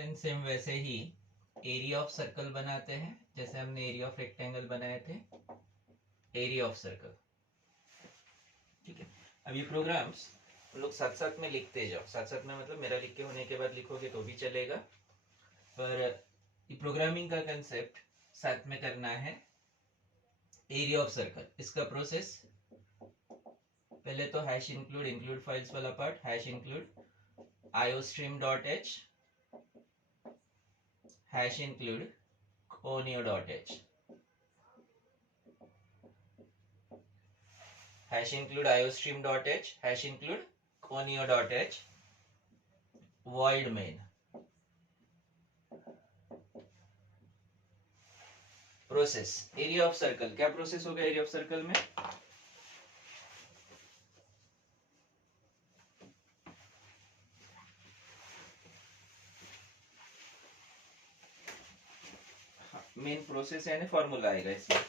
Then same वैसे ही area of circle बनाते हैं, जैसे हमने एरिया ऑफ रेक्टेंगल बनाए थे, एरिया ऑफ सर्कल। ठीक है, अब ये प्रोग्राम्स लोग साथ साथ में लिखते जाओ, साथ साथ में मतलब मेरा लिख के होने के बाद लिखोगे तो भी चलेगा, पर ये प्रोग्रामिंग का कंसेप्ट साथ में करना है। एरिया ऑफ सर्कल, इसका प्रोसेस पहले तो हैश इंक्लूड फाइल्स वाला part, hash include iostream.h hash include conio.h hash include iostream.h hash include conio.h void main। Process area of circle, क्या प्रोसेस होगा एरिया ऑफ सर्कल में? मेन प्रोसेस यानी formula आएगा इसमें।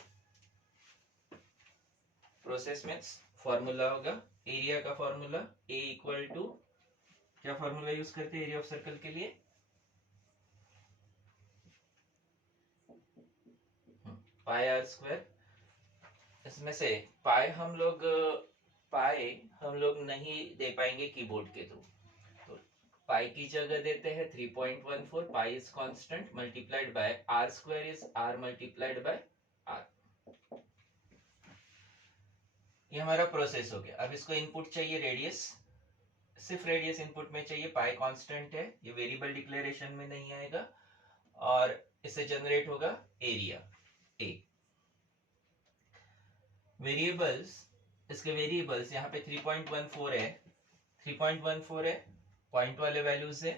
प्रोसेस मीन्स फॉर्मूला होगा, area का formula A equal to, क्या formula use करते हैं एरिया ऑफ सर्कल के लिए? पाई आर स्क्वायर। इसमें से पाई हम लोग नहीं दे पाएंगे कीबोर्ड के थ्रू, तो पाई की जगह देते हैं 3.14, pi is constant, multiplied by r square is r multiplied by r. ये हमारा प्रोसेस हो गया। अब इसको इनपुट चाहिए रेडियस, सिर्फ रेडियस इनपुट में चाहिए, पाई कांस्टेंट है, ये वेरिएबल डिक्लेरेशन में नहीं आएगा, और इससे जनरेट होगा एरिया ए। वेरिएबल्स, इसके वेरिएबल्स यहाँ पे 3.14 है, 3.14 है, पॉइंट वाले वैल्यूज है,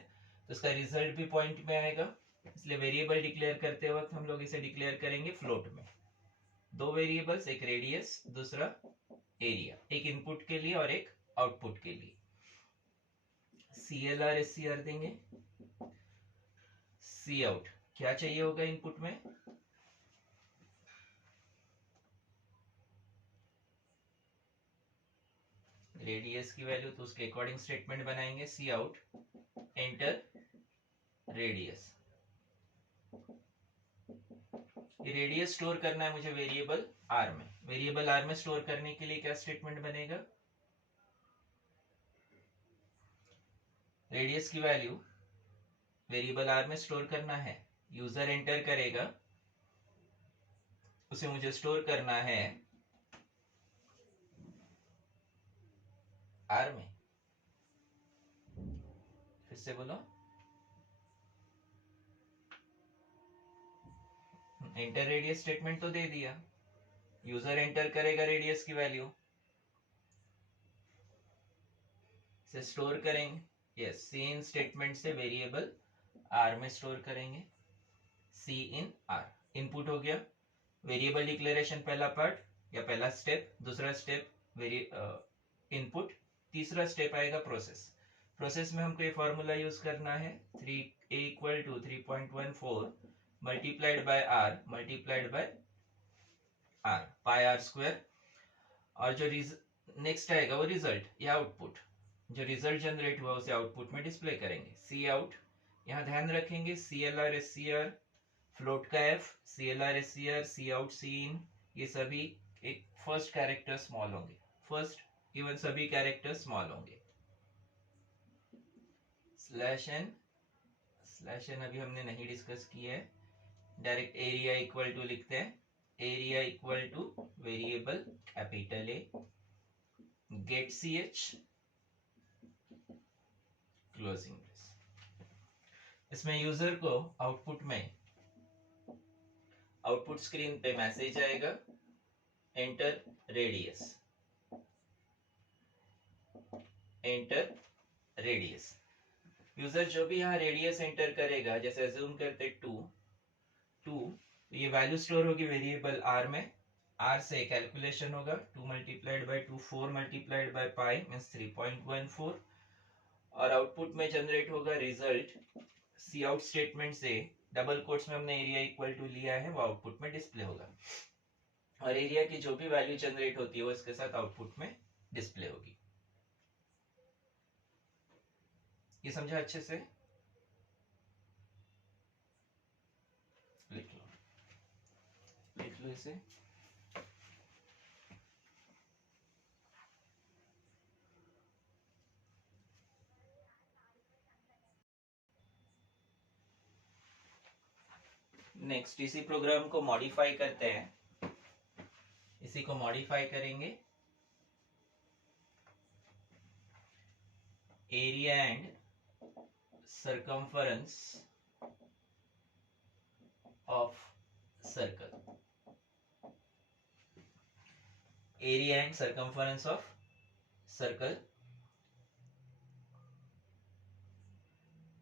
तो इसका रिजल्ट भी पॉइंट में आएगा, इसलिए वेरिएबल डिक्लेयर करते वक्त हम लोग इसे डिक्लेयर करेंगे फ्लोट में। दो वेरिएबल्स, एक रेडियस, दूसरा एरिया, एक इनपुट के लिए और एक आउटपुट के लिए। CLR SCR देंगे। सी आउट क्या चाहिए होगा इनपुट में? रेडियस की वैल्यू, तो उसके अकॉर्डिंग स्टेटमेंट बनाएंगे, सी आउट एंटर रेडियस। ये रेडियस स्टोर करना है मुझे वेरिएबल आर में। वेरिएबल आर में स्टोर करने के लिए क्या स्टेटमेंट बनेगा? रेडियस की वैल्यू वेरिएबल आर में स्टोर करना है, यूजर एंटर करेगा, उसे मुझे स्टोर करना है आर में। फिर से बोलो, एंटर रेडियस स्टेटमेंट तो दे दिया, यूजर एंटर करेगा रेडियस की वैल्यू, से स्टोर करेंगे, यस, सी इन स्टेटमेंट से वेरिएबल आर में स्टोर करेंगे, सी इन आर। इनपुट हो गया, वेरिएबल डिक्लेरेशन पहला पार्ट या पहला स्टेप, दूसरा स्टेप इनपुट, तीसरा स्टेप आएगा प्रोसेस। प्रोसेस में हमको ये फॉर्मूला यूज करना है, 3a equal to 3.14 multiplied by r multiplied by r, pi r square, और जो नेक्स्ट आएगा वो रिजल्ट या आउटपुट, जो रिजल्ट जनरेट हुआ उसे आउटपुट में डिस्प्ले करेंगे। सी आउट, यहाँ ध्यान रखेंगे CLR SCR, फ्लोट का F, CLR SCR, सी आउट सी इन, ये सभी एक फर्स्ट कैरेक्टर स्मॉल होंगे, फर्स्ट इवन सभी कैरेक्टर स्मॉल होंगे। स्लैश एन अभी हमने नहीं डिस्कस किया है, डायरेक्ट एरिया इक्वल टू लिखते हैं, area equal to variable capital A get CH closing brace. इसमें यूजर को आउटपुट स्क्रीन पे मैसेज आएगा, enter radius, enter radius. User जो भी यहाँ रेडियस एंटर करेगा, जैसे अज्यूम करते 2, तो ये वैल्यू स्टोर होगी वेरिएबल आर में, आर से कैलकुलेशन होगा, 2 multiplied by 2, 4 multiplied by pi means 3.14, और आउटपुट में जनरेट होगा रिजल्ट, सी आउट स्टेटमेंट से डबल कोट्स में हमने एरिया इक्वल टू लिया है, वो आउटपुट में डिस्प्ले होगा, और एरिया की जो भी वैल्यू जनरेट होती है वो इसके साथ आउटपुट में डिस्प्ले होगी। ये समझा अच्छे से? लिख लो इसे। नेक्स्ट इसी प्रोग्राम को मॉडिफाई करते हैं, इसी को मॉडिफाई करेंगे। Area and circumference of circle, area and circumference of circle,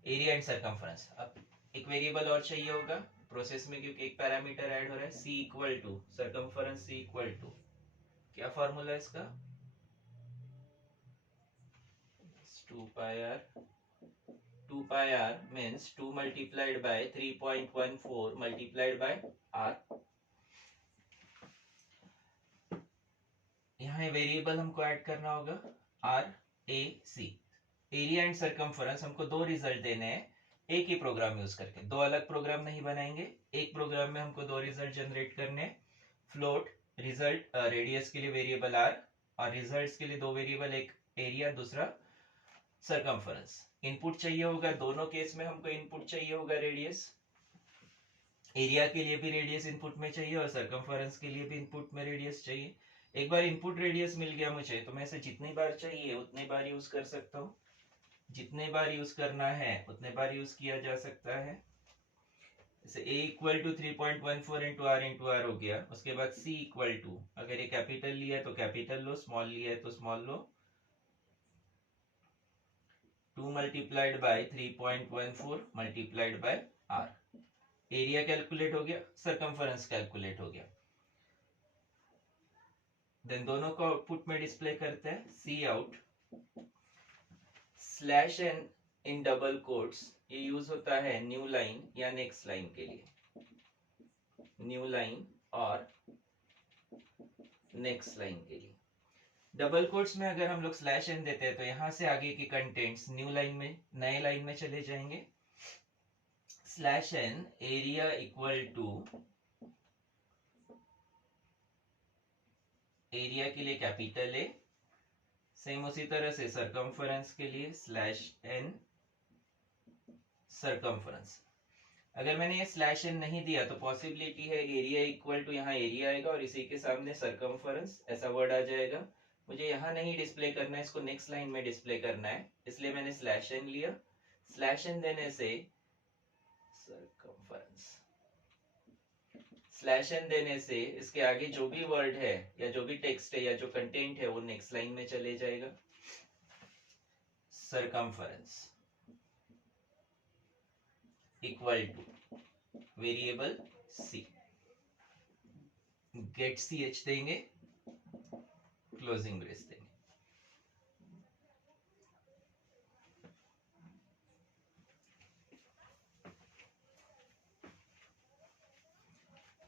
area and circumference. अब एक वेरिएबल और चाहिए होगा प्रोसेस में, क्योंकि एक पैरामीटर ऐड हो रहा है। c equal to circumference, c equal to क्या फॉर्मूला है इसका, 2 pi r। 2 pi r means 2 multiplied by 3.14 multiplied by r। यहाँ वेरिएबल हमको ऐड करना होगा r a c। Area and circumference हमको दो रिजल्ट देने हैं एक ही प्रोग्राम यूज करके, दो अलग प्रोग्राम नहीं बनाएंगे। एक प्रोग्राम में हमको दो रिजल्ट जनरेट करने हैं। फ्लोट रिजल्ट रेडियस के लिए वेरिएबल r, और रिजल्ट्स के लिए दो वेरिएबल, एक एरिया दूसरा सर्कम्फरेंस। इनपुट चाहिए होगा, दोनों केस में हमको इनपुट चाहिए होगा रेडियस। एरिया के लिए भी रेडियस इनपुट में चाहिए और सर्कम्फरेंस के लिए भी इनपुट में रेडियस चाहिए। एक बार इनपुट रेडियस मिल गया मुझे, तो मैं इसे जितनी बार चाहिए उतनी बार यूज कर सकता हूँ। जितने बार यूज करना है उतने बार यूज किया जा सकता है। जैसे a equal to 3.14 into r हो गया। उसके बाद c इक्वल टू, अगर ये कैपिटल लिया है तो कैपिटल लो, स्मॉल लिया है तो small low, 2 multiplied by 3.14 multiplied bye r। Area calculate हो गया, सर्कम्फरेंस कैलकुलेट हो गया। देन दोनों को आउटपुट में डिस्प्ले करते हैं। C out slash n in double quotes, ये यूज होता है न्यू लाइन या नेक्स्ट लाइन के लिए, न्यू लाइन और नेक्स्ट लाइन के लिए। डबल कोट्स में अगर हम लोग स्लैश एन देते हैं तो यहां से आगे के कंटेंट्स न्यू लाइन में, नए लाइन में चले जाएंगे। Slash n area equal to, area के लिए कैपिटल ए, सेम उसी तरह से सर्कम्फरेंस के लिए स्लैश एन सर्कम्फरेंस। अगर मैंने ये स्लैश एन नहीं दिया तो पॉसिबिलिटी है एरिया इक्वल टू, यहाँ एरिया आएगा और इसी के सामने सर्कम्फरेंस ऐसा वर्ड आ जाएगा। मुझे यहाँ नहीं डिस्प्ले करना है, इसको नेक्स्ट लाइन में डिस्प्ले करना है, इसलिए मैंने स्लैश एन लिया। स्लैश एन देने से सर्कम्फरेंस, स्लैश एन देने से इसके आगे जो भी वर्ड है या जो भी टेक्स्ट है या जो कंटेंट है वो नेक्स्ट लाइन में चले जाएगा। Circumference equal to variable c, get ch देंगे, क्लोजिंग ब्रेस देंगे।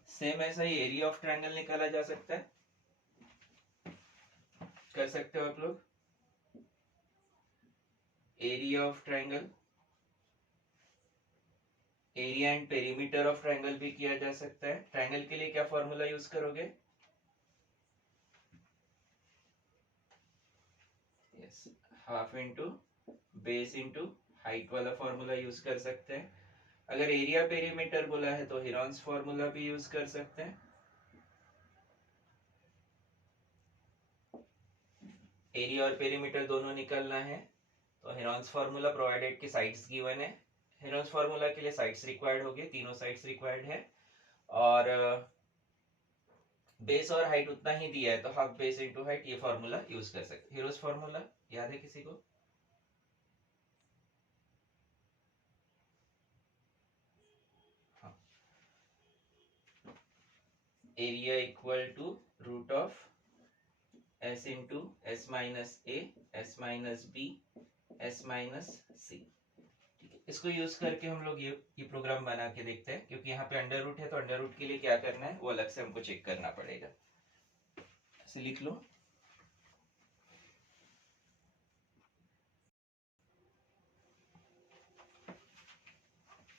सेम ऐसा ही एरिया ऑफ ट्रायंगल निकाला जा सकता है, कर सकते हो आप लोग। Area of triangle, area and perimeter of triangle भी किया जा सकता है। ट्रायंगल के लिए क्या फॉर्मूला यूज करोगे, yes, half into base into height वाला फॉर्मूला यूज कर सकते हैं। अगर एरिया पेरीमीटर बोला है तो हेरॉन्स फॉर्मूला भी यूज कर सकते हैं। एरिया और पेरीमीटर दोनों निकालना है तो हेरॉन्स फॉर्मूला, प्रोवाइडेड की साइड्स गिवन है। हेरॉन्स फॉर्मूला के लिए साइड्स रिक्वायर्ड होगी, तीनों साइड्स रिक्वायर्ड है, और बेस और हाइट उतना ही दिया है तो हाफ बेस इंटू हाइट, ये फॉर्मूला यूज कर सकते। हेरोस फॉर्मूला याद है किसी को, हाँ, area equal to root of s into s minus a, s minus b, s minus c. ठीक है, इसको यूज करके हम लोग ये प्रोग्राम बना के देखते हैं, क्योंकि यहाँ पे अंडर रूट है तो अंडर रूट के लिए क्या करना है वो अलग से हमको चेक करना पड़ेगा। ऐसे लिख लो,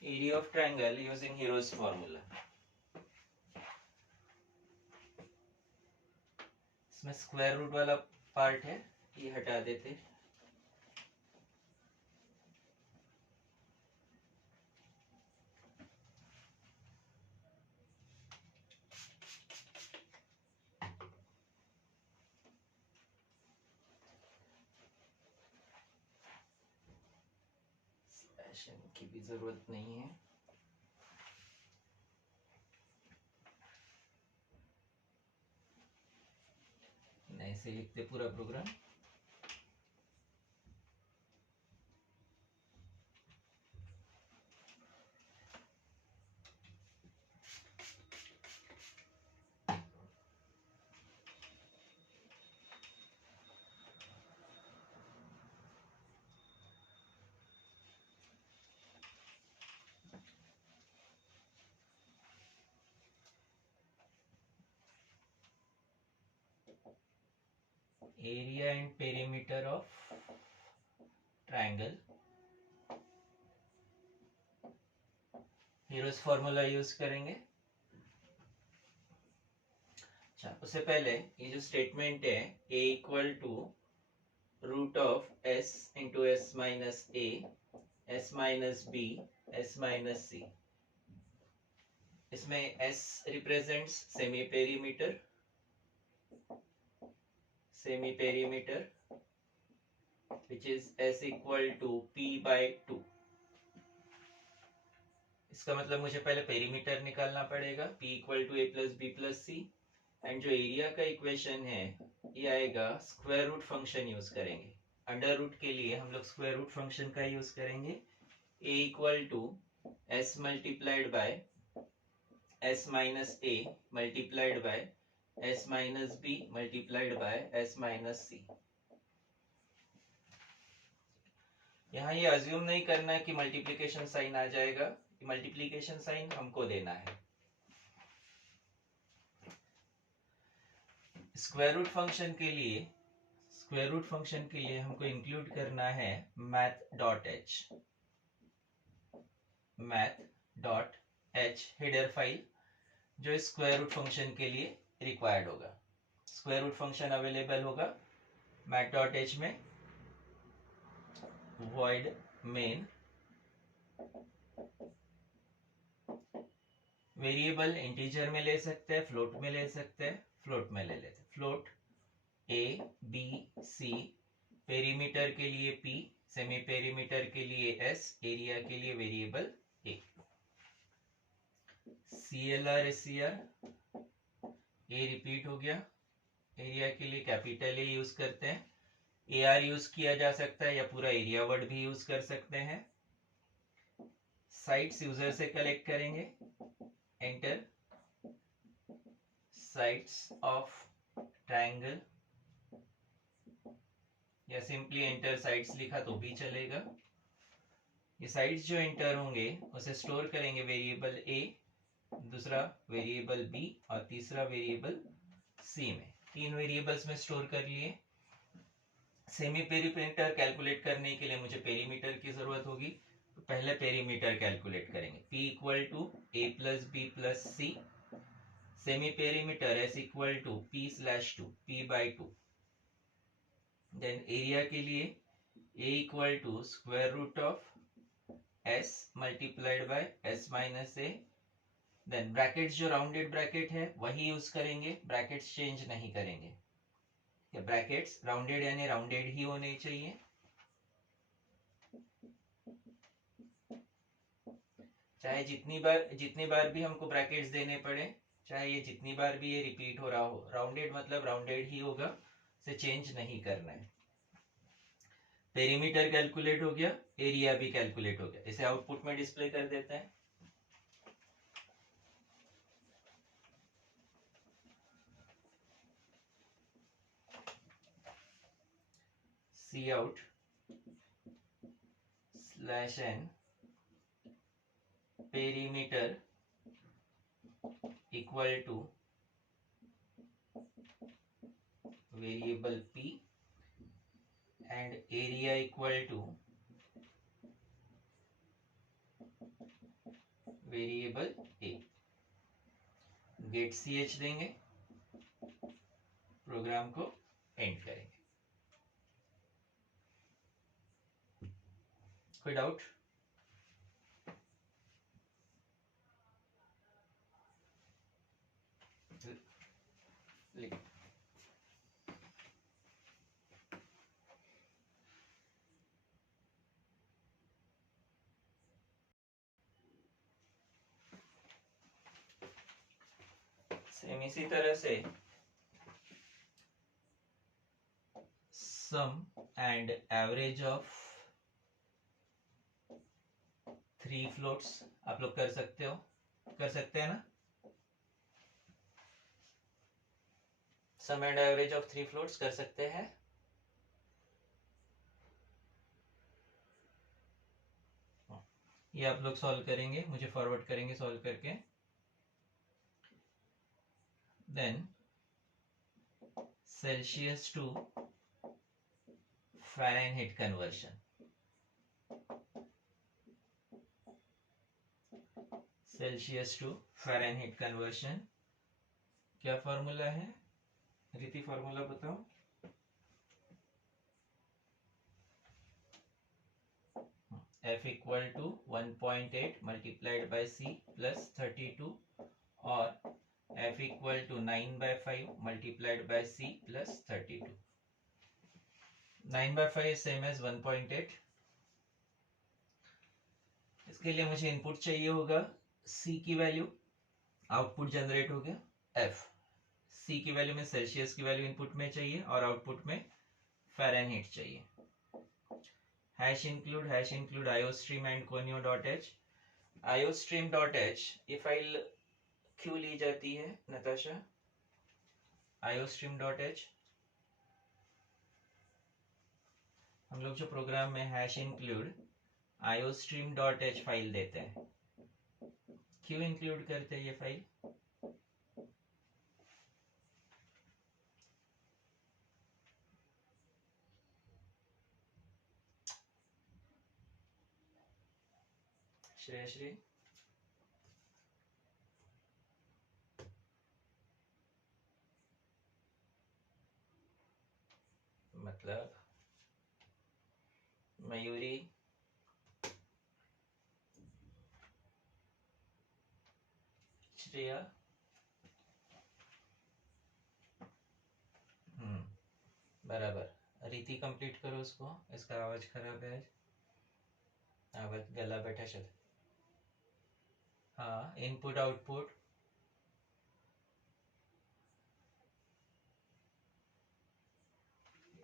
area of triangle using Heron's formula. इसमें स्क्वायर रूट वाला पार्ट है, ये हटा देते। की भी जरूरत नहीं है। ऐसे लिखते पूरा program. Area and perimeter of triangle, Hero's formula use करेंगे। अच्छा, उससे पहले ये जो स्टेटमेंट है a equal to root of s into s minus a, s minus b, s minus c, इसमें s represents semi perimeter, which is s equal to p by 2। इसका मतलब मुझे पहले पेरीमीटर निकालना पड़ेगा, p equal to a plus b plus c। And जो area का equation है ये आएगा, स्क्वायर रूट फंक्शन यूज करेंगे। अंडर रूट के लिए हम लोग स्क्वायर रूट फंक्शन का यूज करेंगे। a equal to s multiplied by s minus a multiplied by s minus b multiplied by s minus c। यहाँ ये अज्यूम नहीं करना कि मल्टीप्लिकेशन साइन आ जाएगा, मल्टीप्लिकेशन साइन हमको देना है। स्क्वायर रूट फंक्शन के लिए हमको इंक्लूड करना है math.h, हेडर फाइल जो स्क्वायर रूट फंक्शन के लिए रिक्वायर्ड होगा। स्क्वायर रूट फंक्शन अवेलेबल होगा math.h में, void main, वेरिएबल इंटीजर में ले सकते हैं, फ्लोट में ले सकते हैं, फ्लोट में ले लेते हैं। Float a b c, perimeter के लिए p, सेमी पेरीमीटर के लिए s, एरिया के लिए variable a। CLR SCR, a repeat हो गया, एरिया के लिए कैपिटल A यूज करते हैं। AR यूज किया जा सकता है या पूरा एरिया वर्ड भी यूज कर सकते हैं। साइड्स यूजर से कलेक्ट करेंगे, एंटर साइड्स ऑफ ट्रायंगल, या सिंपली एंटर साइड्स लिखा तो भी चलेगा। ये साइड्स जो एंटर होंगे उसे स्टोर करेंगे वेरिएबल a, दूसरा वेरिएबल b और तीसरा वेरिएबल c में। तीन वेरिएबल्स में स्टोर कर लिए। सेमी पेरीमीटर कैलकुलेट करने के लिए मुझे पेरीमीटर की जरूरत होगी, तो पहले पेरीमीटर कैलकुलेट करेंगे। p equal to a plus b plus c, semi perimeter s equal to p slash 2, p by 2। Then area के लिए a equal to square root of s multiplied by s minus a। Then brackets जो rounded bracket है वही use करेंगे, brackets change नहीं करेंगे। Brackets rounded यानी rounded ही होने चाहिए। चाहे जितनी बार भी हमको ब्रैकेट्स देने पड़े, चाहे ये जितनी बार भी ये रिपीट हो रहा हो, राउंडेड मतलब राउंडेड ही होगा, से चेंज नहीं करना है। पेरीमीटर कैलकुलेट हो गया, एरिया भी कैलकुलेट हो गया। इसे आउटपुट में डिस्प्ले कर देते हैं। cout slash n perimeter equal to variable p and area equal to variable a। Get ch देंगे, प्रोग्राम को एंड करेंगे। कोई डाउट? सेम इसी तरह से sum and average of 3 floats आप लोग कर सकते हो, कर सकते हैं ना? Sum and average of 3 floats कर सकते हैं। ये आप लोग सॉल्व करेंगे, मुझे फॉरवर्ड करेंगे सॉल्व करके। Then Celsius to Fahrenheit conversion, Celsius to Fahrenheit conversion क्या फॉर्मूला है? रीति फॉर्मूला बताओ। F equal to 1.8 multiplied by C plus 32 और F equal to 9/5 multiplied by C plus 32। 9/5 is same as 1.8। इसके लिए मुझे इनपुट चाहिए होगा C की वैल्यू, आउटपुट जनरेट हो गया F। C की वैल्यू में सेल्सियस की वैल्यू इनपुट में चाहिए और आउटपुट में फ़ारेनहाइट चाहिए। Hash include iostream and conio.h। iostream.h ये फाइल क्यों ली जाती है नताशा? iostream.h हम लोग जो प्रोग्राम में हैश इंक्लूड iostream.h फाइल देते हैं, क्यों इंक्लूड करते हैं ये फाइल? श्रेयश्री मतलब मयूरी, श्रेया, बराबर। रीति कंप्लीट करो उसको, इसका आवाज खराब है, आवाज गला बैठा चल। हाँ, इनपुट आउटपुट,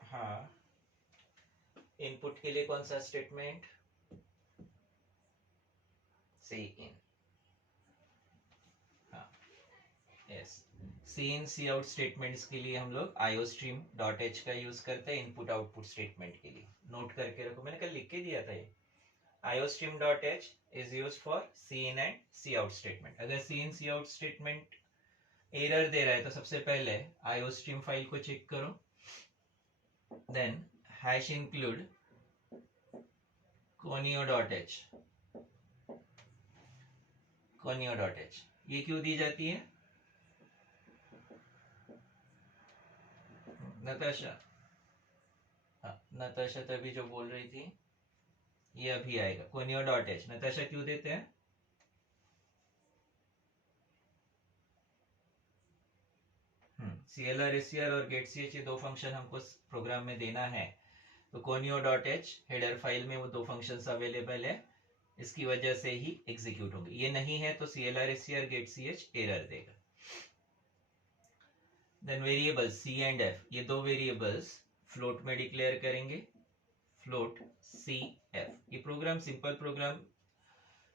हाँ इनपुट के लिए कौन सा स्टेटमेंट? सी इन, हाँ यस, सी इन सी आउट स्टेटमेंट्स के लिए हम लोग iostream.h का यूज करते हैं इनपुट आउटपुट स्टेटमेंट के लिए। नोट करके रखो, मैंने कल लिख के दिया था ये। iostream.h is used for cin and cout statement. अगर cin cout स्टेटमेंट एरर दे रहा है तो सबसे पहले iostream फाइल को चेक करो, then hash include conio.h, conio.h ये क्यों दी जाती है नताशा? हाँ नताशा तभी जो बोल रही थी ये अभी आएगा। conio.h नताशा क्यों देते हैं? CLR SCR और getch ये दो फंक्शन हमको प्रोग्राम में देना है, तो conio.h हेडर फाइल में वो दो फंक्शंस अवेलेबल है, इसकी वजह से ही एग्जीक्यूट होंगे। ये नहीं है तो CLR SCR getch एरर देगा। Then variable C and F, ये दो वेरिएबल्स फ्लोट में डिक्लेयर करेंगे, फ्लोट CF। ये program simple program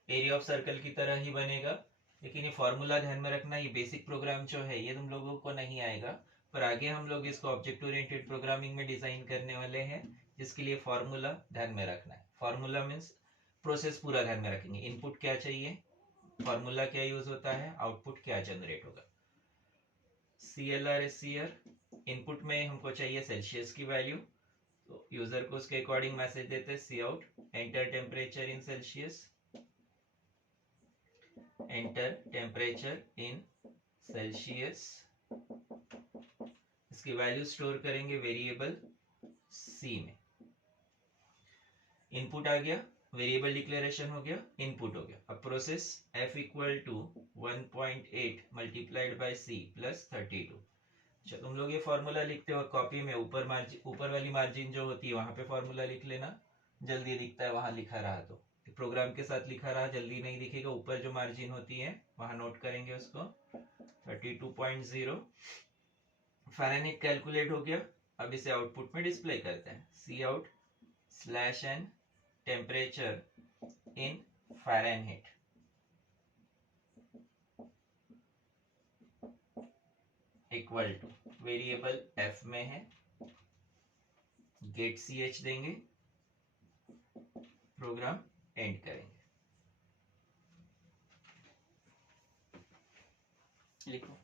area of circle की तरह ही बनेगा, लेकिन ये फॉर्मूला ध्यान में रखना, ये बेसिक प्रोग्राम जो है ये तुम लोगों को नहीं आएगा, पर आगे हम लोग इसको ऑब्जेक्ट ओरिएंटेड प्रोग्रामिंग में डिजाइन करने वाले हैं, जिसके लिए फॉर्मूला ध्यान में रखना है। फॉर्मूला मीन्स प्रोसेस पूरा ध्यान में रखेंगे, इनपुट क्या चाहिए, फॉर्मूला क्या यूज होता है, आउटपुट क्या जनरेट होगा। CLR SCR इनपुट में हमको चाहिए सेल्सियस की वैल्यू, तो यूजर को उसके अकॉर्डिंग मैसेज देते हैं c out, enter temperature in Celsius, enter temperature in Celsius. इसकी वैल्यू स्टोर करेंगे वेरिएबल सी में। इनपुट आ गया, वेरिएबल डिक्लेरेशन हो गया, इनपुट हो गया। अब process f equal to 1.8 multiplied by c plus 32। अच्छा, तुम लोग ये फॉर्मूला लिखते हो कॉपी में, ऊपर मार्जिन, ऊपर वाली मार्जिन जो होती है वहां पे फॉर्मूला लिख लेना, जल्दी दिखता है वहां लिखा रहा तो। प्रोग्राम के साथ लिखा रहा जल्दी नहीं दिखेगा, ऊपर जो मार्जिन होती है वहां नोट करेंगे उसको। 32.0 फ़ारेनहीट कैलकुलेट हो गया। अब इसे आउटपुट में डिस्प्ले करते हैं। C out slash n temperature in Fahrenheit equal to, variable f में है, गेट ch देंगे, प्रोग्राम एंड करेंगे। लिखो।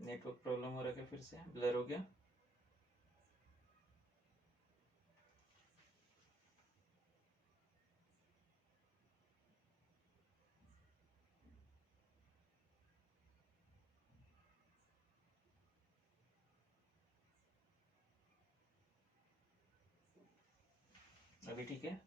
नेटवर्क प्रॉब्लम हो रहा है, फिर से ब्लर हो गया। अभी ठीक है।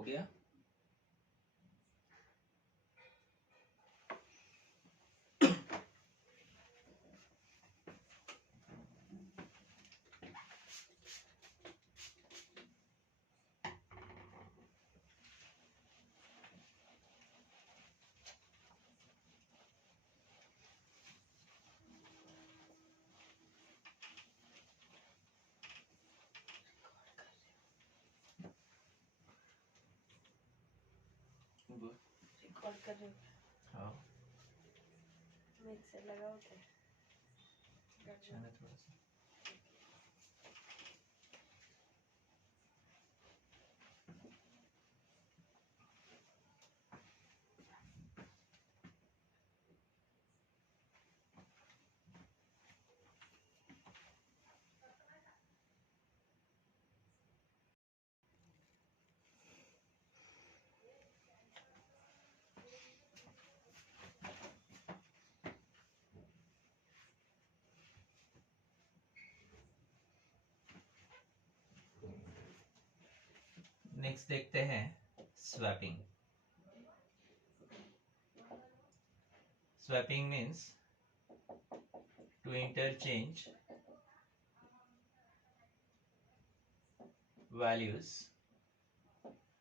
हो गया। रिकॉर्ड कर रहे हो? हाँ मिक्सर लगा होता है। अच्छा ना थोड़ा सा। नेक्स्ट देखते हैं swapping. Swapping means to interchange values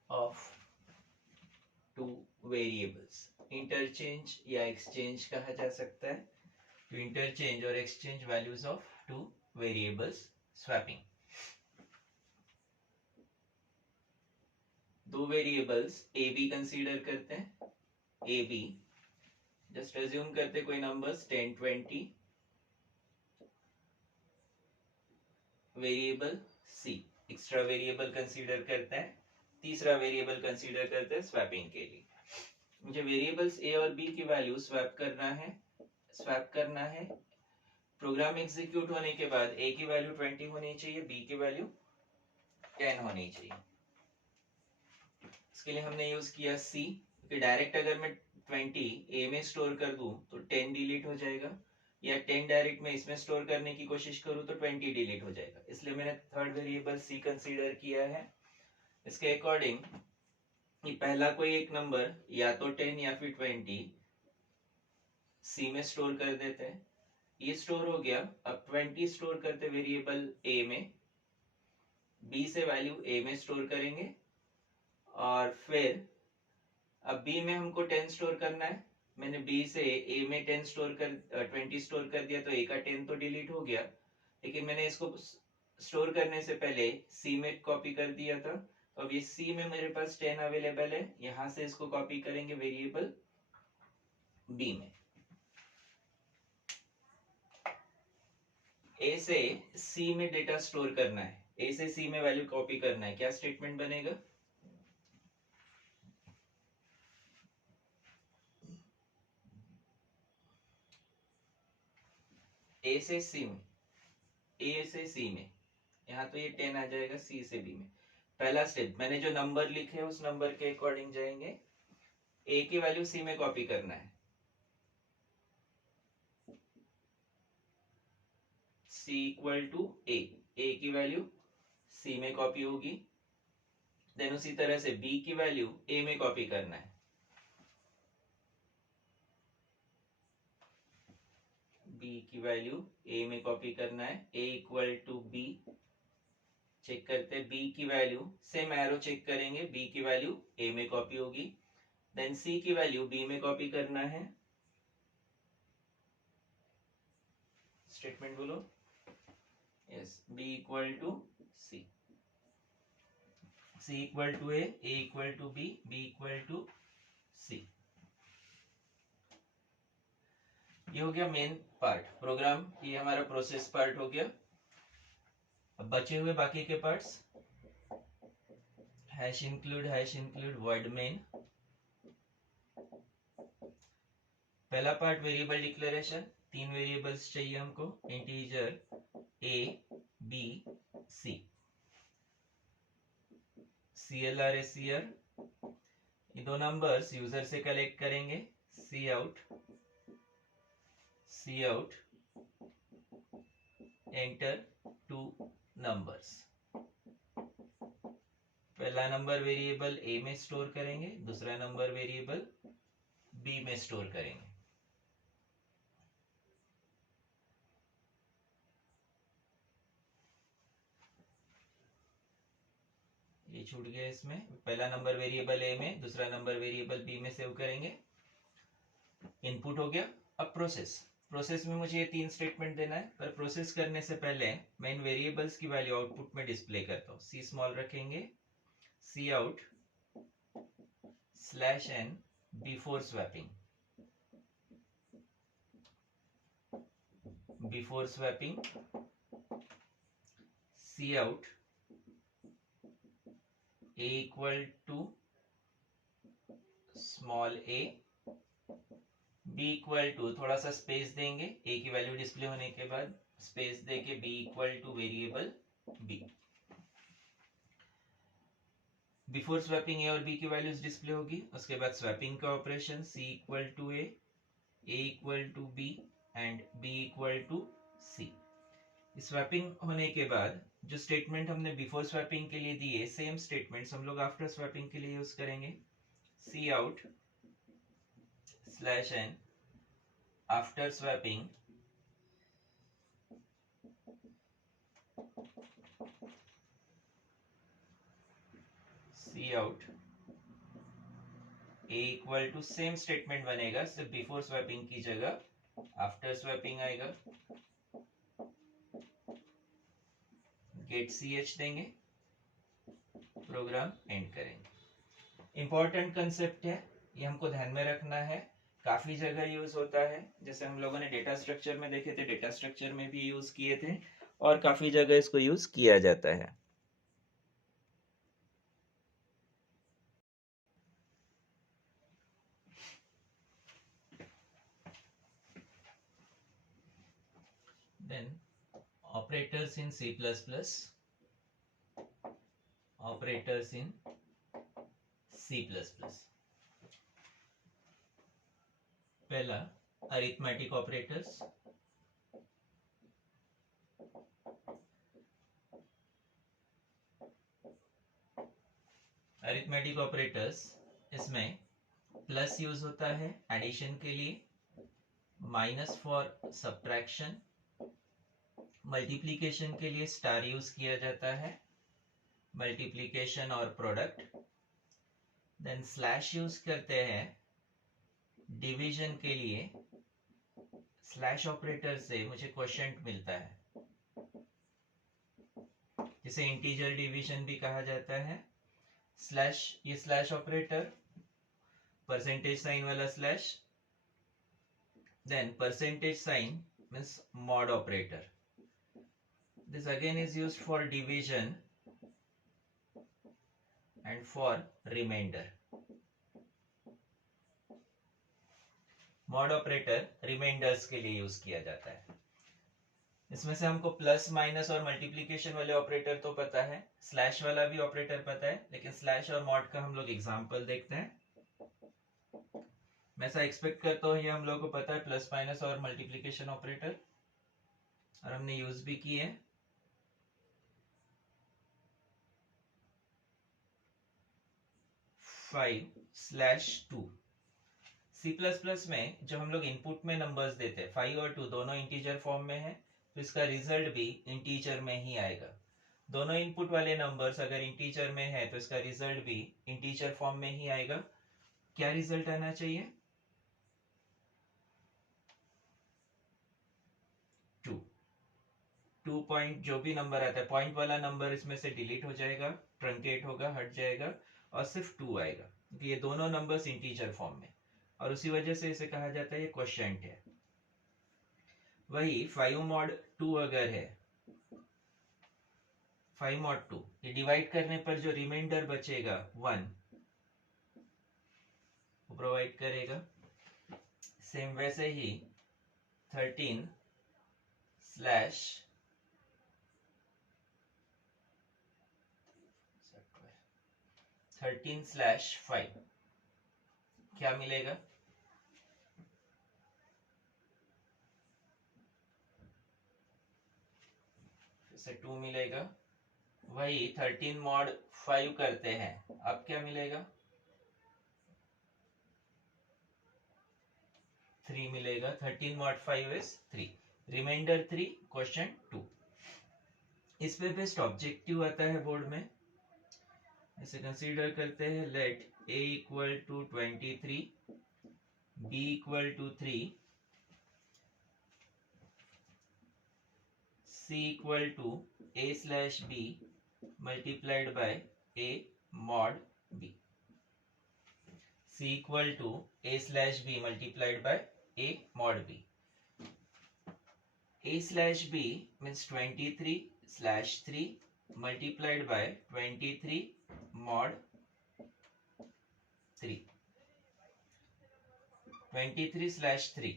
of two variables। Interchange या एक्सचेंज कहा जा सकता है। टू इंटरचेंज और exchange values of two variables, swapping. दो वेरिएबल्स ए बी कंसीडर करते हैं। ए बी जस्ट अज्यूम करते कोई numbers 10 20। Variable C extra variable consider करते हैं। तीसरा वेरिएबल कंसीडर करते हैं स्वैपिंग के लिए। मुझे वेरिएबल्स ए और बी की वैल्यू स्वैप करना है। प्रोग्राम एग्जीक्यूट होने के बाद ए की वैल्यू 20 होनी चाहिए, बी की वैल्यू 10 होनी चाहिए। इसके लिए हमने यूज किया सी, क्योंकि डायरेक्ट अगर मैं 20 ए में स्टोर कर दूं तो 10 डिलीट हो जाएगा, या 10 डायरेक्ट में इसमें स्टोर करने की कोशिश करूं तो 20 डिलीट हो जाएगा। इसलिए मैंने थर्ड वेरिएबल सी कंसीडर किया है। इसके अकॉर्डिंग ये पहला कोई एक नंबर या तो 10 या फिर 20 सी में स्टोर कर देते हैं। ये स्टोर हो गया। अब 20 स्टोर करते वेरिएबल ए में, बी से वैल्यू ए में स्टोर करेंगे, और फिर अब बी में हमको 10 स्टोर करना है। मैंने बी से ए में 10 स्टोर कर 20 स्टोर कर दिया, तो ए का 10 तो डिलीट हो गया, लेकिन मैंने इसको स्टोर करने से पहले सी में कॉपी कर दिया था। तो अब ये सी में मेरे पास 10 अवेलेबल है, यहां से इसको कॉपी करेंगे वेरिएबल बी में। ए से सी में डेटा स्टोर करना है, ए से सी में वैल्यू कॉपी करना है। क्या स्टेटमेंट बनेगा? ए से सी में, ए से सी में, यहाँ तो ये 10 आ जाएगा। सी से बी में पहला स्टेप, मैंने जो नंबर लिखे उस नंबर के अकॉर्डिंग जाएंगे। ए की वैल्यू सी में कॉपी करना है, सी इक्वल टू ए, ए की वैल्यू सी में कॉपी होगी। देन उसी तरह से बी की वैल्यू ए में कॉपी करना है, बी की वैल्यू ए में कॉपी करना है। ए इक्वल टू बी, चेक करते हैं बी की वैल्यू, सेम एरो चेक करेंगे, बी की वैल्यू ए में कॉपी होगी। देन सी की वैल्यू बी में कॉपी करना है। स्टेटमेंट बोलो। Yes, b equal to c, c equal to a equal to b, b equal to c. ये हो गया मेन पार्ट प्रोग्राम, ये हमारा प्रोसेस पार्ट हो गया। अब बचे हुए बाकी के parts, hash include void main. पहला पार्ट वेरिएबल डिक्लेरेशन, 3 वेरिएबल्स चाहिए हमको, integer A B C. CLR SCR, ये दो नंबर्स यूजर से कलेक्ट करेंगे। सी आउट एंटर 2 नंबर्स। पहला नंबर वेरिएबल ए में स्टोर करेंगे, दूसरा नंबर वेरिएबल बी में स्टोर करेंगे। ये छूट गया, इसमें पहला नंबर वेरिएबल ए में, दूसरा नंबर वेरिएबल बी में सेव करेंगे। इनपुट हो गया। अब प्रोसेस में मुझे ये 3 स्टेटमेंट देना है, पर प्रोसेस करने से पहले मैं इन वेरिएबल्स की वैल्यू आउटपुट में डिस्प्ले करता हूँ। सी स्मॉल रखेंगे, c out /n before swapping, c out a equal to small a, b equal to, थोड़ा सा स्पेस देंगे a की वैल्यू डिस्प्ले होने के बाद, स्पेस देके b equal to variable b। Before swapping a और b की वैल्यूज डिस्प्ले होगी। उसके बाद स्वैपिंग का operation, c equal to a equal to b and b equal to c। Swapping होने के बाद जो स्टेटमेंट हमने बिफोर स्वैपिंग के लिए दिए, सेम स्टेटमेंट्स हम लोग आफ्टर स्वैपिंग के लिए यूज करेंगे। सी out /n after swapping c out a equal to, same statement बनेगा, सिर्फ बिफोर स्वैपिंग की जगह आफ्टर स्वैपिंग आएगा। गेट ch देंगे, प्रोग्राम एंड करेंगे। इंपॉर्टेंट कंसेप्ट है, ये हमको ध्यान में रखना है, काफी जगह यूज होता है। जैसे हम लोगों ने डेटा स्ट्रक्चर में देखे थे, डेटा स्ट्रक्चर में भी यूज किए थे, और काफी जगह इसको यूज किया जाता है। Then operators in C++, operators in C++। पहला अरिथमेटिक ऑपरेटर्स, अरिथमेटिक ऑपरेटर्स, इसमें प्लस यूज होता है एडिशन के लिए, माइनस फॉर सब्ट्रैक्शन, मल्टीप्लिकेशन के लिए स्टार यूज किया जाता है, मल्टीप्लिकेशन और प्रोडक्ट। देन स्लैश यूज करते हैं डिवीजन के लिए, स्लैश ऑपरेटर से मुझे क्वोशिएंट मिलता है, जिसे इंटीजर डिवीजन भी कहा जाता है। स्लैश, ये स्लैश ऑपरेटर, परसेंटेज साइन वाला slash, then percentage sign means mod operator. This again is used for division and for remainder. Mod operator reminders के लिए यूज किया जाता है। इसमें से हमको प्लस, माइनस और मल्टीप्लिकेशन वाले ऑपरेटर तो पता है, स्लैश वाला भी ऑपरेटर पता है, लेकिन स्लैश और मॉड का हम लोग एग्जांपल देखते हैं। मैं ऐसा एक्सपेक्ट करता हूँ ये हम लोगों को पता है, प्लस, माइनस और मल्टीप्लिकेशन ऑपरेटर, और हमने यूज भी किए। 5/2। C++ में जब हम लोग इनपुट में नंबर्स देते हैं, 5 और 2 दोनों इंटीजर फॉर्म में है, तो इसका रिजल्ट भी इंटीजर में ही आएगा। दोनों इनपुट वाले नंबर्स अगर इंटीजर में है तो इसका रिजल्ट भी इंटीजर फॉर्म में ही आएगा। क्या रिजल्ट आना चाहिए? 2 पॉइंट, जो भी नंबर आता है पॉइंट वाला नंबर इसमें से डिलीट हो जाएगा, ट्रंकेट होगा, हट जाएगा, और सिर्फ 2 आएगा, क्योंकि ये दोनों नंबर्स इंटीजर फॉर्म में, और उसी वजह से इसे कहा जाता है ये क्वोशिएंट है। वही 5 mod 2 अगर है, 5 mod 2, ये डिवाइड करने पर जो रिमाइंडर बचेगा 1 वो प्रोवाइड करेगा। सेम वैसे ही 13/5 क्या मिलेगा? फिर से 2 मिलेगा, वही 13 मॉड 5 करते हैं, अब क्या मिलेगा? 3 मिलेगा। 13 मॉड 5 इज 3, रिमाइंडर 3, क्वेश्चन 2। इस पे बेस्ट ऑब्जेक्टिव आता है बोर्ड में, इसे कंसीडर करते हैं। Let a equal to 23, b equal to 3, c equal to a slash b multiplied by a mod b। c equal to a slash b multiplied by a mod b। a slash b means 23 slash 3 multiplied by 23 mod 3। 23 slash 3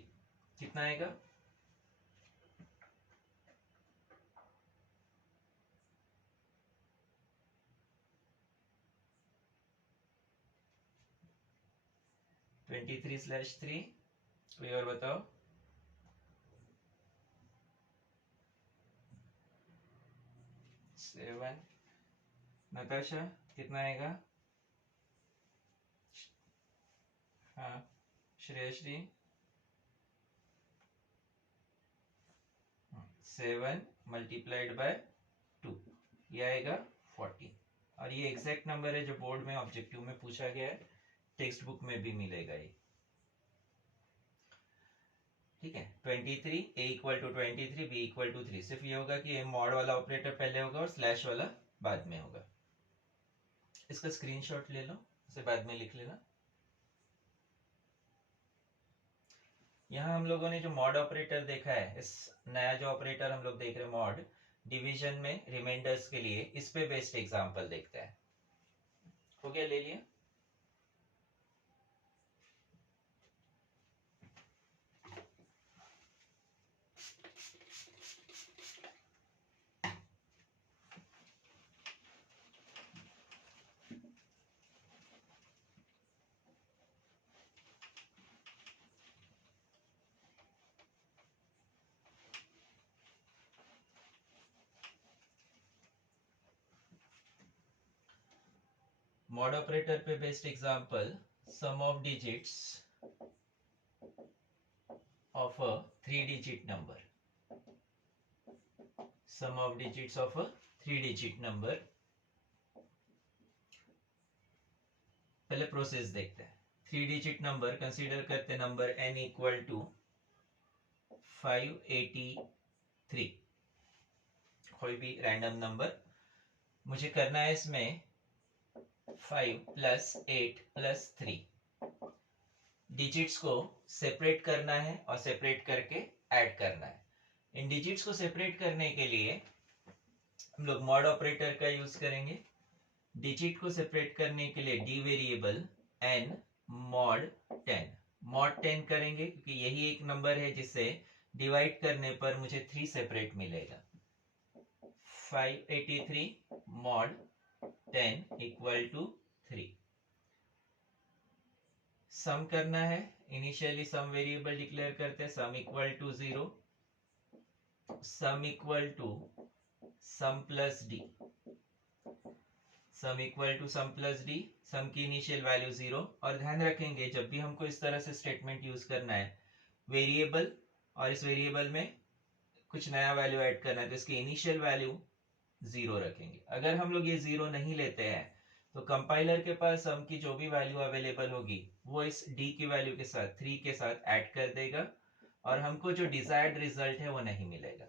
कितना आएगा? Twenty three slash three, कोई और बताओ? Seven. Natasha कितना आएगा? हाँ Shreyashri 7 multiplied by 2, ये आएगा 14। और ये एग्जैक्ट नंबर है जो बोर्ड में ऑब्जेक्टिव में पूछा गया है, टेक्स्ट बुक में भी मिलेगा ये। ठीक है, 23, a equal to 23, b equal to 3। सिर्फ ये होगा कि ये मॉड वाला ऑपरेटर पहले होगा और स्लैश वाला बाद में होगा। इसका स्क्रीनशॉट ले लो, इसे बाद में लिख लेना। यहाँ हम लोगों ने जो मॉड ऑपरेटर देखा है, इस नया जो ऑपरेटर हम लोग देख रहे हैं मॉड डिवीजन में रिमाइंडर्स के लिए, इस पे बेस्ड एग्जांपल देखते हैं। हो गया, ले लिया? मॉड ऑपरेटर पे based example, sum of digits of a 3-digit number, sum of digits of a 3-digit number। पहले प्रोसेस देखते हैं। 3-digit नंबर कंसीडर करते नंबर n इक्वल टू 583, कोई भी रैंडम नंबर। मुझे करना है इसमें 5 प्लस 8 प्लस 3 डिजिट्स को सेपरेट करना है और सेपरेट करके ऐड करना है। इन डिजिट्स को सेपरेट करने के लिए हम लोग मॉड ऑपरेटर का यूज करेंगे। डिजिट को सेपरेट करने के लिए D variable n mod 10, mod 10 करेंगे क्योंकि यही एक नंबर है जिससे डिवाइड करने पर मुझे 3 सेपरेट मिलेगा। 583 मॉड 10 इक्वल टू 3। सम करना है, इनिशियली सम वेरिएबल डिक्लेयर करते हैं, sum equal to 0, sum equal to sum plus d, sum equal to sum plus d, sum की इनिशियल वैल्यू 0। और ध्यान रखेंगे जब भी हमको इस तरह से स्टेटमेंट यूज करना है, वेरिएबल और इस वेरिएबल में कुछ नया वैल्यू ऐड करना है, तो इसकी इनिशियल वैल्यू 0 रखेंगे। अगर हम लोग ये 0 नहीं लेते हैं तो कंपाइलर के पास सम की जो भी वैल्यू अवेलेबल होगी वो इस डी की वैल्यू के साथ 3 के साथ ऐड कर देगा और हमको जो डिजायर्ड रिजल्ट है वो नहीं मिलेगा।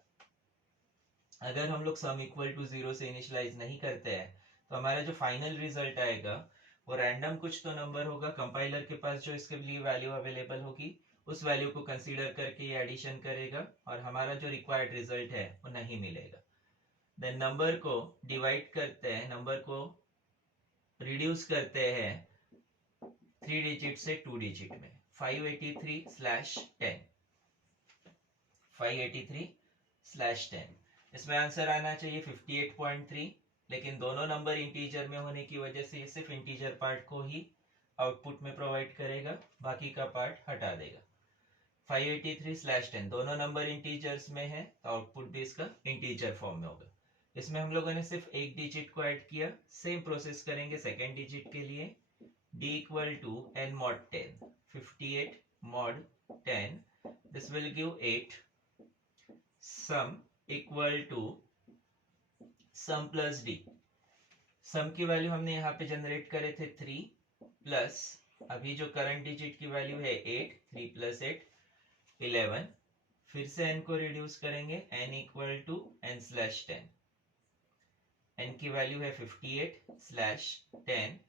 अगर हम लोग सम इक्वल टू 0 से इनिशियलाइज नहीं करते हैं तो हमारा जो फाइनल रिजल्ट आएगा वो रैंडम कुछ तो नंबर होगा। कंपाइलर के पास जो इसके लिए वैल्यू अवेलेबल होगी उस वैल्यू को कंसीडर करके ये एडिशन करेगा और हमारा जो रिक्वायर्ड रिजल्ट है वो नहीं मिलेगा। देन नंबर को डिवाइड करते हैं, नंबर को रिड्यूस करते हैं 3 डिजिट से 2 डिजिट में। 583/10, 583/10, इसमें आंसर आना चाहिए 58.3, लेकिन दोनों नंबर इंटीजर में होने की वजह से ये सिर्फ इंटीजर पार्ट को ही आउटपुट में प्रोवाइड करेगा, बाकी का पार्ट हटा देगा। 583/10 दोनों नंबर इंटीजर्स में है तो आउटपुट भी इसका इंटीजर फॉर्म में होगा। इसमें हम लोगों ने सिर्फ एक डिजिट को ऐड किया। सेम प्रोसेस करेंगे सेकेंड डिजिट के लिए। d equal to n mod 10, 58 mod 10, this will give 8. sum equal to sum plus d, sum की वैल्यू हमने यहाँ पे जनरेट करे थे 3 प्लस अभी जो करंट डिजिट की वैल्यू है 8, 3 प्लस 8 11। फिर से n को रिड्यूस करेंगे, n equal to n slash 10, n की वैल्यू है 58 स्लैश 10,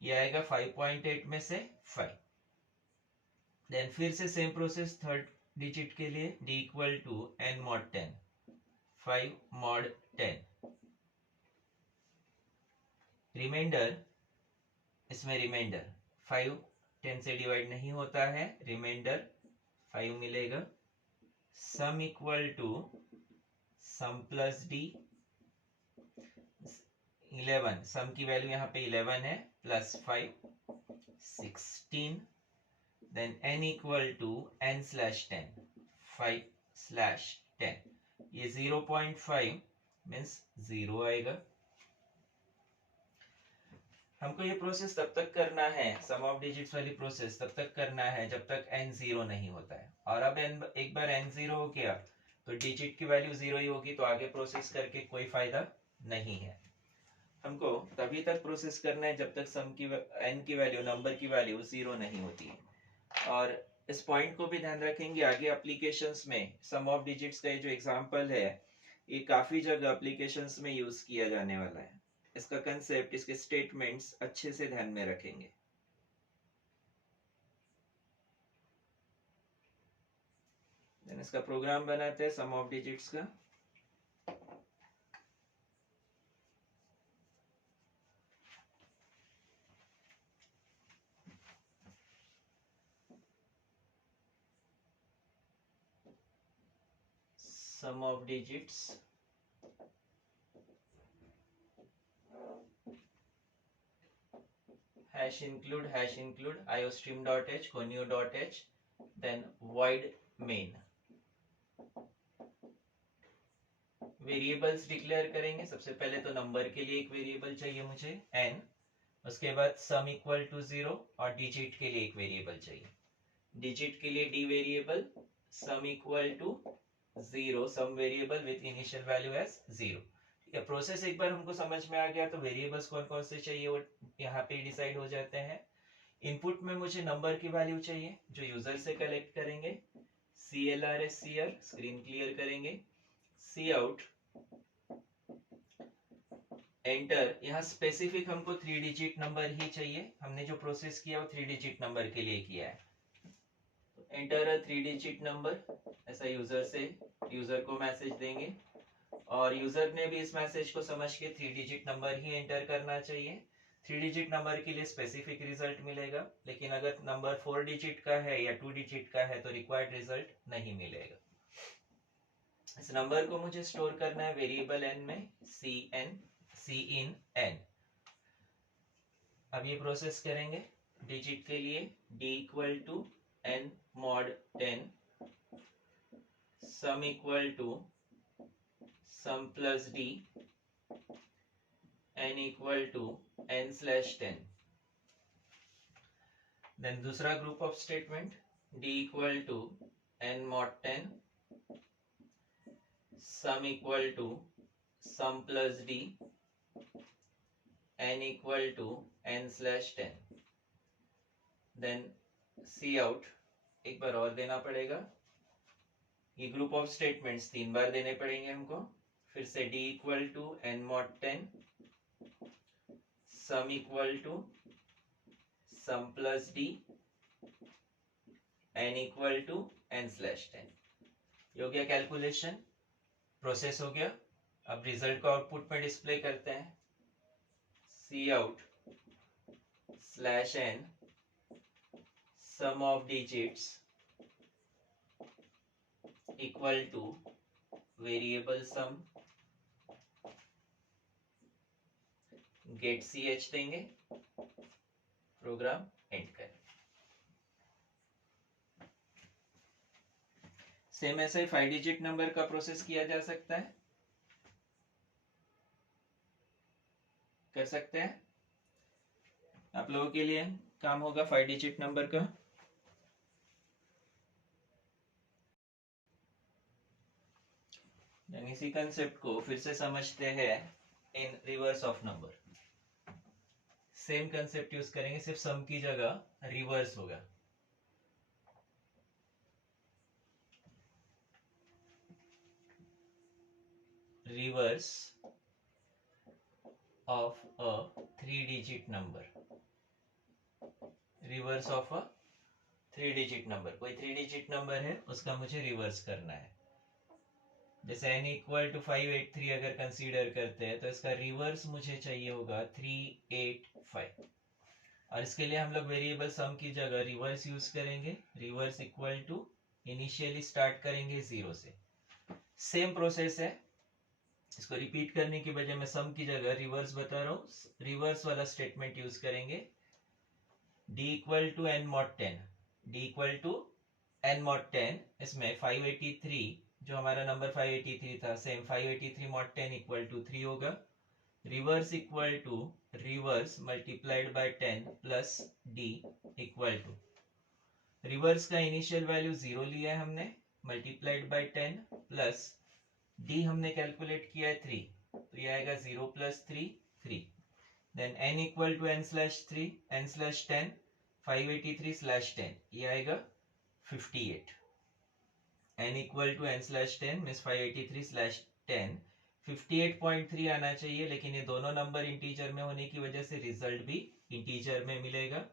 ये आएगा 5.8 में से 5। देन फिर से सेम प्रोसेस थर्ड डिजिट के लिए, d equal to n mod 10, 5 mod 10, remainder, इसमें रिमाइंडर 5 10 से डिवाइड नहीं होता है, रिमाइंडर 5 मिलेगा। Sum equal to sum plus d 11, sum की वैल्यू यहाँ पे 11 है, plus 5 16। Then n equal to n slash 10, 5 slash 10, ये 0.5 मीन्स 0 आएगा। हमको ये प्रोसेस तब तक करना है, सम ऑफ डिजिट्स वाली प्रोसेस तब तक करना है जब तक n 0 नहीं होता है। और अब एक बार n 0 हो गया तो डिजिट की वैल्यू 0 ही होगी, तो आगे प्रोसेस करके कोई फायदा नहीं है। हमको तभी तक प्रोसेस करना है जब तक सम की n की वैल्यू, नंबर की वैल्यू 0 नहीं होती है। और इस पॉइंट को भी ध्यान रखेंगे, आगे एप्लीकेशंस में सम ऑफ डिजिट्स का ये जो एग्जांपल है ये काफी जगह एप्लीकेशंस में यूज किया जाने वाला है। इसका कंसेप्ट, इसके स्टेटमेंट्स अच्छे से ध्यान में रखेंगे। देन इसका प्रोग्राम बनाते हैं सम ऑफ डिजिट्स का। Sum of digits hash include iostream.h conio.h then void main। Variables declare करेंगे। सबसे पहले तो नंबर के लिए एक वेरिएबल चाहिए मुझे n, उसके बाद सम इक्वल टू 0 और डिजिट के लिए एक वेरिएबल चाहिए। डिजिट के लिए d variable, sum equal to 0 sum variable with initial value as 0। या प्रोसेस एक बार हमको समझ में आ गया तो वेरिएबल्स कौन कौन से चाहिए वो यहाँ पे डिसाइड हो जाते हैं। इनपुट में मुझे नंबर की वैल्यू चाहिए जो यूजर से कलेक्ट करेंगे। CLRSCR स्क्रीन क्लियर करेंगे। सी आउट एंटर, यहाँ स्पेसिफिक हमको 3 डिजिट नंबर ही चाहिए। हमने जो प्रोसेस किया वो 3 डिजिट नंबर के लिए किया है। एंटर अ 3 डिजिट नंबर, ऐसा यूजर को मैसेज देंगे और यूजर ने भी इस मैसेज को समझ के 3 डिजिट नंबर ही एंटर करना चाहिए। 3 डिजिट नंबर के लिए स्पेसिफिक रिजल्ट मिलेगा, लेकिन अगर नंबर 4 डिजिट का है या 2 डिजिट का है तो रिक्वायर्ड रिजल्ट नहीं मिलेगा। इस नंबर को मुझे स्टोर करना है वेरिएबल n में, सी इन n। अब ये प्रोसेस करेंगे। डिजिट के लिए d equal to n mod 10, sum equal to sum plus d, n equal to n slash 10। Then दूसरा group of statement, d equal to n mod 10, sum equal to sum plus d, n equal to n slash 10। Then c out एक बार और देना पड़ेगा। ये group of statements 3 बार देने पड़ेंगे हमको। फिर से d equal to n mod 10, sum equal to sum plus d, n equal to n slash 10। ये हो गया कैलकुलेशन, प्रोसेस हो गया। अब रिजल्ट को आउटपुट में डिस्प्ले करते हैं। C out slash n sum of digits equal to variable sum, get ch देंगे, प्रोग्राम एंड करें। सेम ऐसे 5 डिजिट नंबर का प्रोसेस किया जा सकता है। कर सकते हैं? आप लोगों के लिए काम होगा 5 डिजिट नंबर का। इसी कंसेप्ट को फिर से समझते हैं इन reverse of number. Same concept use करेंगे, सिर्फ सम की जगह रिवर्स होगा। Reverse of a 3 digit number. Reverse of a 3 digit number, कोई 3 डिजिट नंबर है उसका मुझे रिवर्स करना है। जैसे n इक्वल टू 583 अगर कंसीडर करते हैं तो इसका रिवर्स मुझे चाहिए होगा 385, और इसके लिए हम लोग वेरिएबल सम की जगह रिवर्स यूज करेंगे। Reverse equal to initially start करेंगे 0 से। सेम प्रोसेस है, इसको रिपीट करने की बजाय मैं सम की जगह रिवर्स बता रहा हूँ। रिवर्स वाला स्टेटमेंट यूज करेंगे। d equal to n mod 10, d equal to n mod 10, इसमें 583 जो हमारा नंबर 583 था, सेम 583 mod 10 इक्वल टू 3 होगा। Reverse equal to reverse multiplied by 10 plus d equal to reverse का इनिशियल वैल्यू 0 लिया है हमने, मल्टीप्लाइड बाय 10 प्लस d हमने कैलकुलेट किया है 3, तो ये आएगा 0 plus 3 3। Then n equal to n slash 3 n slash 10 583 slash 10, ये आएगा 58। n equal to n slash 10 means 583 slash 10 58.3 आना चाहिए, लेकिन ये दोनों नंबर इंटीजर में होने की वजह से रिजल्ट भी इंटीजर में मिलेगा।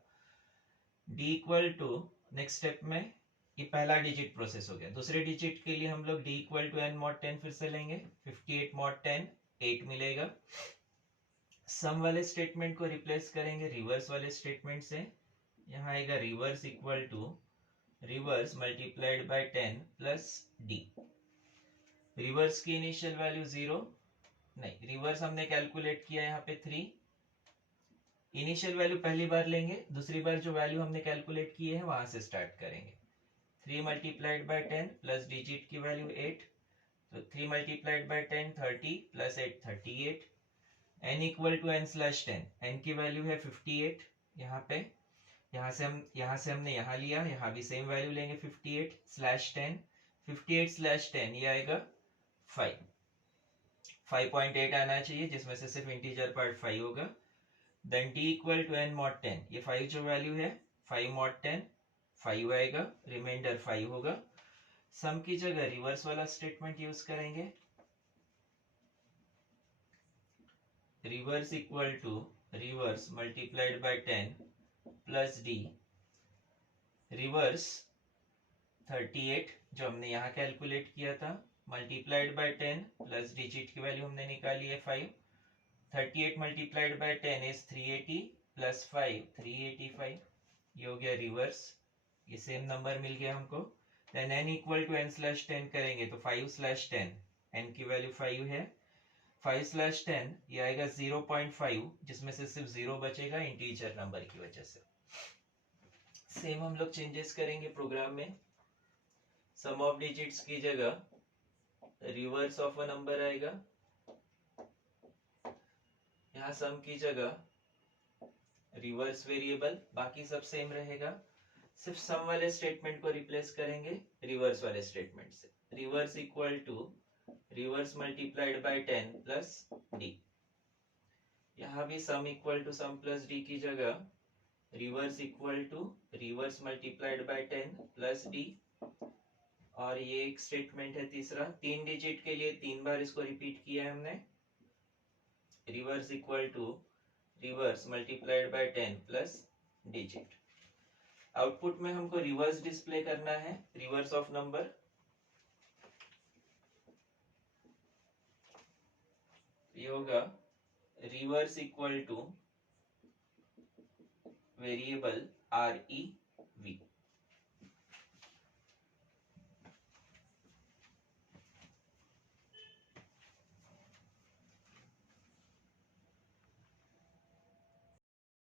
d equal to next step में ये पहला डिजिट प्रोसेस हो गया। दूसरे डिजिट के लिए हम लोग d equal to n mod 10 फिर से लेंगे, 58 mod 10 8 मिलेगा। सम वाले स्टेटमेंट को रिप्लेस करेंगे रिवर्स वाले स्टेटमेंट से। यहाँ आएगा reverse equal to reverse multiplied by 10 plus d. Reverse की इनिशियल वैल्यू 0 नहीं, रिवर्स हमने कैलकुलेट किया यहाँ पे 3। इनिशियल वैल्यू पहली बार लेंगे, दूसरी बार जो वैल्यू हमने कैलकुलेट की है वहां से स्टार्ट करेंगे। 3 मल्टीप्लाइड बाय 10 प्लस डिजिट की वैल्यू 8, तो 3 multiplied by 10 30 plus 8 38। n equal to n slash 10, n की वैल्यू है 58 यहाँ पे, यहाँ से हमने यहाँ लिया, यहाँ भी सेम वैल्यू लेंगे 58 स्लैश 10, 58 स्लैश 10 ये आएगा 5.8 आना चाहिए, जिसमें से सिर्फ इंटीजर पार्ट 5 होगा। Then d equal to n mod 10, ये 5 जो वैल्यू है 5 mod 10 5 आएगा, रिमाइंडर 5 होगा। सम की जगह रिवर्स वाला स्टेटमेंट यूज करेंगे। Reverse equal to reverse multiplied by 10 plus d. Reverse 38 जो हमने यहाँ कैलकुलेट किया था, मल्टीप्लाइड बाय 10 प्लस डिजिट की वैल्यू हमने निकाली है 5। 38 मल्टीप्लाइड बाय 10 इज 380 प्लस 5 385, ये हो गया रिवर्स। ये सेम नंबर मिल गया हमको। Then n equal to n slash 10 करेंगे तो 5 स्लैश 10, n की वैल्यू 5 है, 5 स्लैश 10 ये आएगा 0.5, जिसमें से सिर्फ 0 बचेगा इंटीजर नंबर की वजह से। सेम हम लोग चेंजेस करेंगे प्रोग्राम में। सम ऑफ डिजिट्स की जगह रिवर्स ऑफ अ नंबर आएगा, यहाँ सम की जगह रिवर्स वेरिएबल, बाकी सब सेम रहेगा। सिर्फ सम वाले स्टेटमेंट को रिप्लेस करेंगे रिवर्स वाले स्टेटमेंट से। Reverse equal to reverse multiplied by 10 plus d. यहाँ भी sum equal to sum plus d की जगह reverse equal to reverse multiplied by 10 plus d. और ये एक स्टेटमेंट है तीसरा, 3 डिजिट के लिए 3 बार इसको रिपीट किया है हमने। Reverse equal to reverse multiplied by 10 plus digit. Output में हमको रिवर्स डिस्प्ले करना है, रिवर्स ऑफ नंबर। ये होगा reverse equal to variable R E